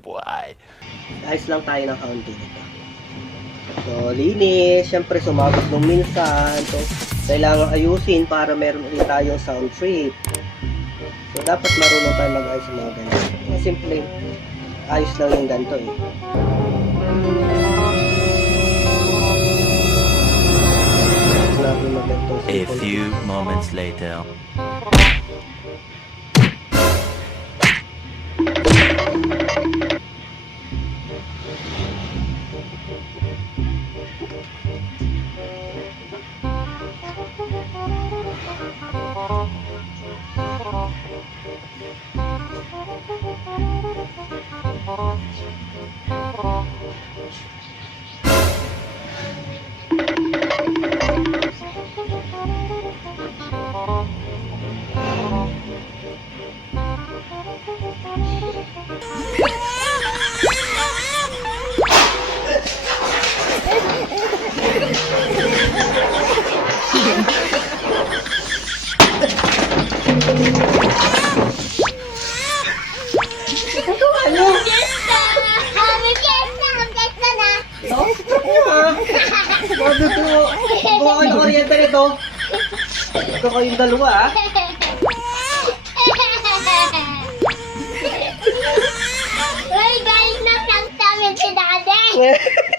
buhay. Ayos lang tayo ng kaunti nito. So, linis. Siyempre, sumabot nung minsan. So, kailangan ayusin para meron ulit tayong sound trip. So, dapat marunong tayo mag-ayos sa mga ganito. Simple, ayos lang yung ganito eh. A few moments later. Bago ito, buka kayo ng orienta nito. Ito kayong dalawa ah. Uy, galing na lang namin si Daddy.